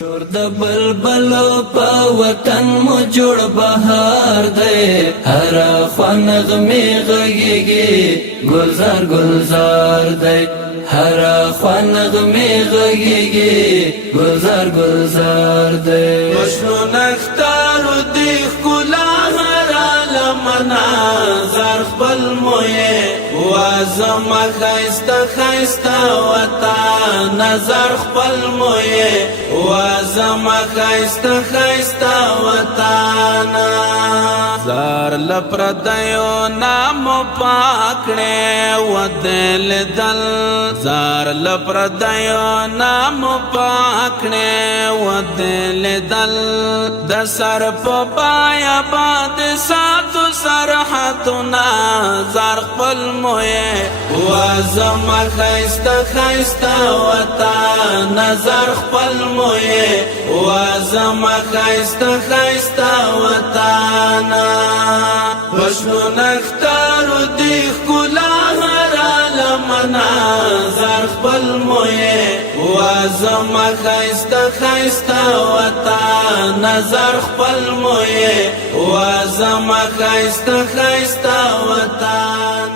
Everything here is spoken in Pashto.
شور د بلبلو په وطن مو جوړ بهار دی، هر خوا نغمې غږیږي ګلزار ګلزار دی، هر خوا نغمې غږیږي ګلزار ګلزار دی. وشنو نختارو دی ښکلا هر عالمه زار خپل مویې وازما ښایسته ښایسته وطن نظر خپل مویې وازما ښایسته ښایسته وطن زار لپردیو نامو پاکړې ودل دل زار لپردیو نامو پاکړې ودل دل د سر په پایا باد ساتو سرحدنا زار خپل مویې وازما ښایسته ښایسته وطن نظر خپل مویې وازما ښایسته ښایسته وطن وشنو نختارو دی ښکلا هر عالمه زار خپل مویې وازما ښایسته ښایسته وطن نظر خپل مویې وازما ښایسته ښایسته وطن